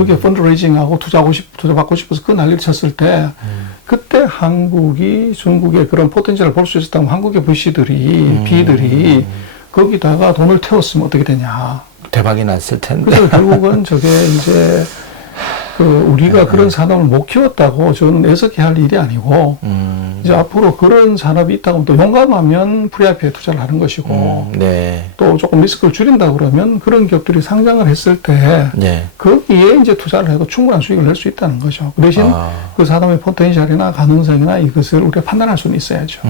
그게 펀드레이징하고 투자 받고 싶어서 그 난리를 쳤을 때 그때 한국이 중국의 그런 포텐셜을 볼 수 있었다면 한국의 VC들이 B들이 거기다가 돈을 태웠으면 어떻게 되냐. 대박이 났을 텐데. 그래서 결국은 저게 이제 우리가 그런 산업을 못 키웠다고 저는 애석해 할 일이 아니고 이제 앞으로 그런 산업이 있다고 또 용감하면 프리IPO에 투자를 하는 것이고 또 조금 리스크를 줄인다 그러면 그런 기업들이 상장을 했을 때 거기에 이제 투자를 해도 충분한 수익을 낼 수 있다는 거죠. 그 대신 그 산업의 포텐셜이나 가능성이나 이것을 우리가 판단할 수는 있어야죠.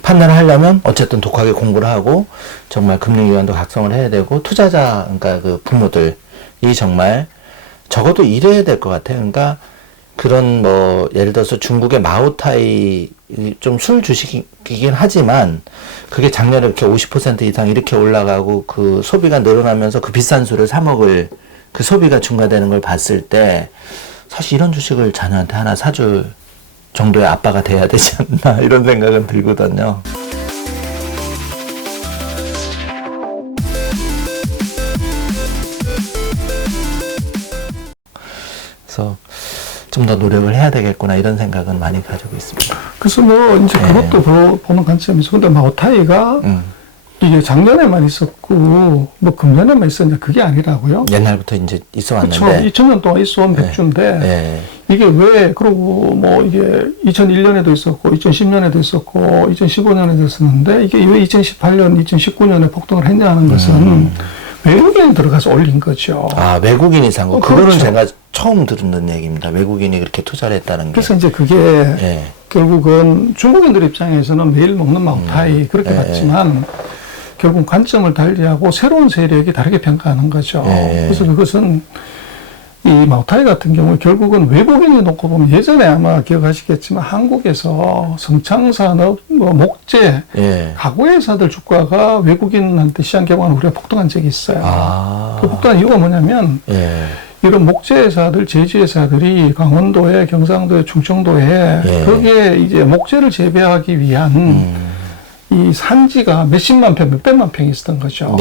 판단을 하려면 어쨌든 독하게 공부를 하고 정말 금융기관도 각성을 해야 되고 투자자 그러니까 그 부모들이 정말 적어도 이래야 될 것 같아요. 그러니까 그런 뭐 예를 들어서 중국의 마오타이 좀 술 주식이긴 하지만 그게 작년에 이렇게 50% 이상 이렇게 올라가고 그 소비가 늘어나면서 그 비싼 술을 사 먹을 그 소비가 증가되는 걸 봤을 때 사실 이런 주식을 자녀한테 하나 사줄 정도의 아빠가 돼야 되지 않나 이런 생각은 들거든요. 그래서 좀 더 노력을 해야 되겠구나 이런 생각은 많이 가지고 있습니다. 그래서 뭐 이제 그것도 보는 관점이 있어. 근데 마오타이가 이게 작년에만 있었고 뭐 금년에만 있었냐 그게 아니라고요. 옛날부터 이제 있어 왔는데. 그렇죠. 2000년 동안 있어온 백주인데 이게 왜 그러고 뭐 이게 2001년에도 있었고 2010년에도 있었고 2015년에도 있었는데 이게 왜 2018년, 2019년에 폭등을 했냐는 것은 외국인이 들어가서 올린 거죠. 아, 외국인이 산 거. 그거는 그렇죠. 제가 처음 듣는 얘기입니다. 외국인이 그렇게 투자를 했다는 게. 그래서 이제 그게 결국은 중국인들 입장에서는 매일 먹는 마오타이 그렇게 봤지만 결국 관점을 달리하고 새로운 세력이 다르게 평가하는 거죠. 그래서 그것은 이 마오타이 같은 경우 결국은 외국인이 놓고 보면 예전에 아마 기억하시겠지만 한국에서 성창산업, 뭐 목재, 가구회사들 주가가 외국인한테 시장 개방을 우리가 폭등한 적이 있어요. 그 폭등한 이유가 뭐냐면 이런 목재회사들, 제지회사들이 강원도에, 경상도에, 충청도에 거기에 이제 목재를 재배하기 위한 이 산지가 몇십만 평, 몇백만 평이 있었던 거죠.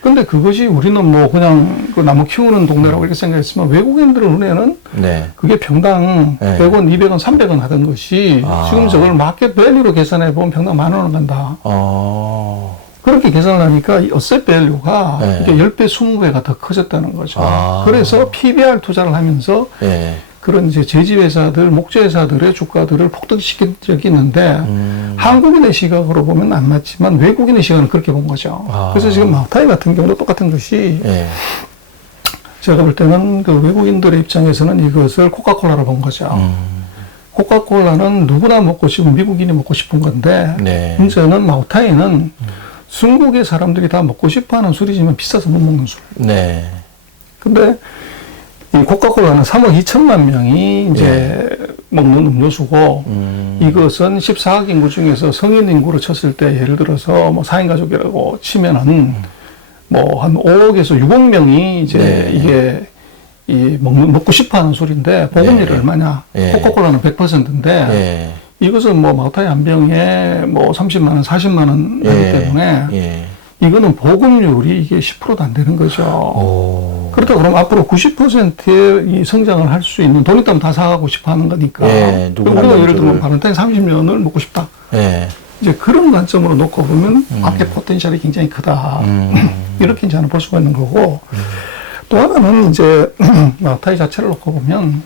근데 그것이 우리는 뭐 그냥 그 나무 키우는 동네라고 이렇게 생각했지만 외국인들 눈에는 그게 평당 100원, 200원, 300원 하던 것이 지금 저걸 마켓 밸류로 계산해 보면 평당 10,000원 간다. 그렇게 계산을 하니까 이 어셋 밸류가 이게 10배, 20배가 더 커졌다는 거죠. 그래서 PBR 투자를 하면서 그런 이제 제지회사들, 목재회사들의 주가들을 폭등시킨 적이 있는데 한국인의 시각으로 보면 안 맞지만 외국인의 시각은 그렇게 본 거죠. 그래서 지금 마오타이 같은 경우도 똑같은 것이 제가 볼 때는 그 외국인들의 입장에서는 이것을 코카콜라로 본 거죠. 코카콜라는 누구나 먹고 싶은 미국인이 먹고 싶은 건데 문제는 마오타이는 중국의 사람들이 다 먹고 싶어하는 술이지만 비싸서 못 먹는 술. 근데 이 코카콜라는 3억 2천만 명이 이제 먹는 음료수고 이것은 14억 인구 중에서 성인 인구로 쳤을 때 예를 들어서 뭐 4인 가족이라고 치면은 뭐 한 5억에서 6억 명이 이제 이게 이 먹고 싶어 하는 술인데 보급률이 얼마냐. 코카콜라는 100%인데 이것은 뭐 마오타이 한 병에 뭐 30만 원, 40만 원 하기 때문에 이거는 보급률이 이게 10%도 안 되는 거죠. 그렇다 그러면 앞으로 90%의 이 성장을 할 수 있는 돈 있다면 다 사가고 싶어 하는 거니까. 우리가 예를 들면 바렌타인 30년을 먹고 싶다. 이제 그런 관점으로 놓고 보면 마켓 포텐셜이 굉장히 크다. 이렇게 이제 하나 볼 수가 있는 거고. 또 하나는 이제 마오타이 자체를 놓고 보면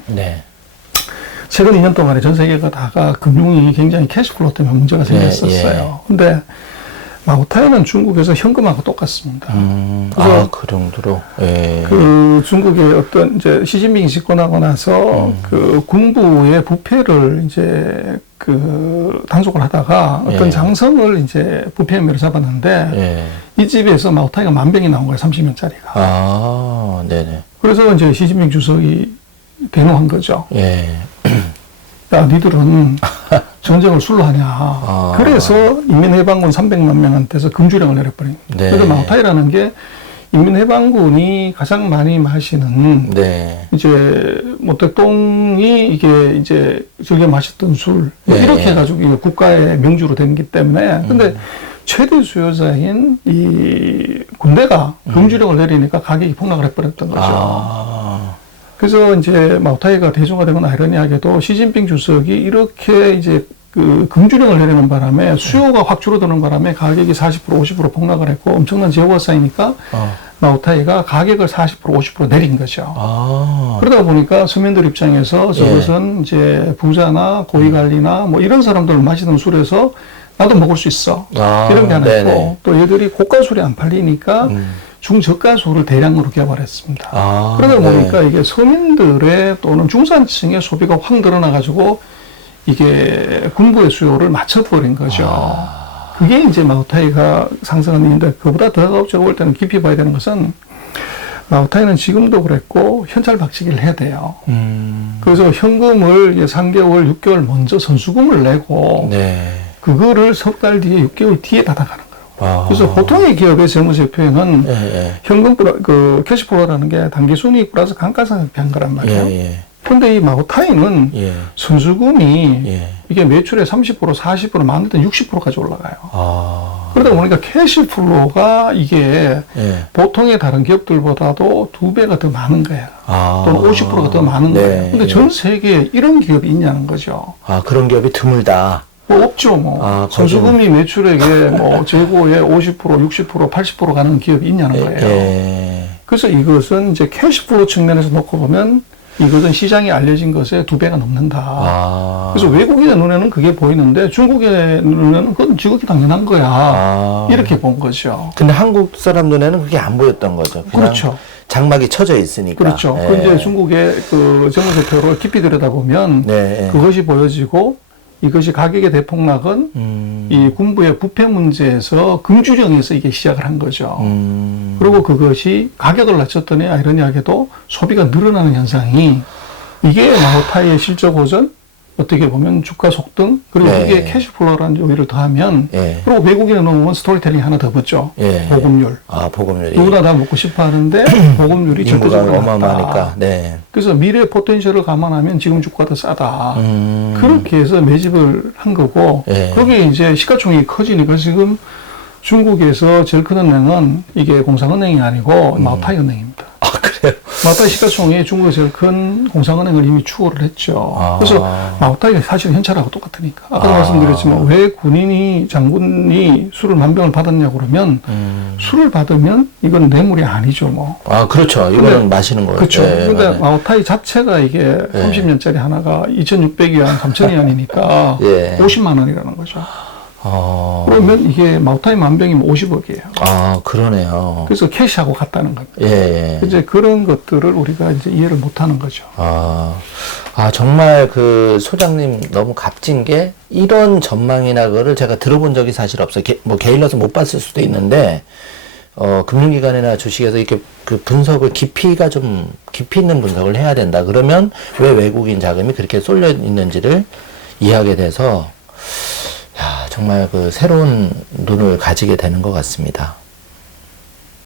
최근 2년 동안에 전 세계가 다가 금융이 굉장히 캐시플로우 때문에 문제가 생겼었어요. 근데 마오타이는 중국에서 현금하고 똑같습니다. 그래서 그 정도로. 그 중국의 어떤 이제 시진핑이 집권하고 나서 그 군부의 부패를 이제 그 단속을 하다가 어떤 장성을 이제 부패 혐의로 잡았는데 이 집에서 마오타이가 10,000병이 나온 거예요. 30년짜리가. 그래서 이제 시진핑 주석이 대노한 거죠. 야, 니들은 전쟁을 술로 하냐. 그래서 인민해방군 300만 명한테서 금주령을 내려버린. 그래서 마오타이라는 게 인민해방군이 가장 많이 마시는 이제 모택동이 이게 이제 즐겨 마셨던 술 이렇게 해가지고 국가의 명주로 된기 때문에 근데 최대 수요자인 이 군대가 금주령을 내리니까 가격이 폭락을 해버렸던 거죠. 그래서 이제 마오타이가 대중화된 건 아이러니하게도 시진핑 주석이 이렇게 이제 그 금주령을 내리는 바람에 수요가 확 줄어드는 바람에 가격이 40% 50% 폭락을 했고 엄청난 재고가 쌓이니까 마오타이가 가격을 40% 50% 내린 거죠. 그러다 보니까 서민들 입장에서 저것은 이제 부자나 고위관리나 뭐 이런 사람들 마시는 술에서 나도 먹을 수 있어. 이런 게 하나 있고 또 얘들이 고가 술이 안 팔리니까 중저가 술을 대량으로 개발했습니다. 그러다 보니까 이게 서민들의 또는 중산층의 소비가 확 늘어나가지고 이게 군부의 수요를 맞춰버린 거죠. 그게 이제 마오타이가 상승한 이유인데 그보다 더 제가 볼 때는 깊이 봐야 되는 것은 마오타이는 지금도 그랬고 현찰박치기를 해야 돼요. 그래서 현금을 3개월, 6개월 먼저 선수금을 내고 그거를 석 달 뒤에 6개월 뒤에 받아가는 거예요. 그래서 보통의 기업의 재무제표 표현은 현금 그 캐시플로우라는 게 단기 순이익 플러스 감가상각한 거란 말이에요. 근데 이 마오타이는 선수금이 이게 매출의 30%, 40%, 많을 때 60%까지 올라가요. 그러다 보니까 캐시플로우가 이게 보통의 다른 기업들보다도 2배가 더 많은 거야. 또는 50%가 더 많은 거예요. 근데 전 세계에 이런 기업이 있냐는 거죠. 그런 기업이 드물다. 뭐 없죠, 뭐. 선수금이 매출액의 뭐 재고의 50%, 60%, 80% 가는 기업이 있냐는 거예요. 그래서 이것은 이제 캐시플로우 측면에서 놓고 보면 이것은 시장에 알려진 것의 2배가 넘는다. 그래서 외국인의 눈에는 그게 보이는데 중국의 눈에는 그건 지극히 당연한 거야. 이렇게 본 거죠. 근데 한국 사람 눈에는 그게 안 보였던 거죠. 그렇죠. 장막이 쳐져 있으니까. 그렇죠. 그런데 중국의 그 재무제표를 깊이 들여다보면 그것이 보여지고 이것이 가격의 대폭락은 이 군부의 부패 문제에서 금주령에서 이게 시작을 한 거죠. 그리고 그것이 가격을 낮췄더니 아이러니하게도 소비가 늘어나는 현상이 이게 마오타이의 실적 호전, 어떻게 보면 주가 속등, 그리고 그게 캐시플로우라는 요인을 더하면 그리고 외국인에 놓으면 스토리텔링 하나 더 붙죠. 보급률. 보급률이. 누구나 다 먹고 싶어 하는데 보급률이 절대적으로 어마어마하니까. 그래서 미래 포텐셜을 감안하면 지금 주가가 더 싸다. 그렇게 해서 매집을 한 거고 거기에 이제 시가총액이 커지니까 지금 중국에서 제일 큰 은행은 이게 공상은행이 아니고 마오타이 은행입니다. 그래요? 마오타이 시가총액이 중국에서 제일 큰 공상은행을 이미 추월을 했죠. 그래서 마오타이가 사실 현찰하고 똑같으니까. 아까 말씀드렸지만 왜 군인이 장군이 술을 만병을 받았냐고 그러면 술을 받으면 이건 뇌물이 아니죠, 뭐. 그렇죠. 이거는 마시는 거예요. 그렇죠. 근데 마오타이 자체가 이게 30년짜리 하나가 2,600위안, 3,000위안이니까 50만 원이라는 거죠. 그러면 이게 마오타이 만병이면 50억이에요. 그러네요. 그래서 캐시하고 같다는 겁니다. 이제 그런 것들을 우리가 이제 이해를 못 하는 거죠. 정말 그 소장님 너무 값진 게 이런 전망이나 그거를 제가 들어본 적이 사실 없어요. 뭐 게일러서 못 봤을 수도 있는데, 금융기관이나 주식에서 이렇게 그 분석을 깊이 있는 분석을 해야 된다. 그러면 왜 외국인 자금이 그렇게 쏠려 있는지를 이해하게 돼서, 정말 그 새로운 눈을 가지게 되는 것 같습니다.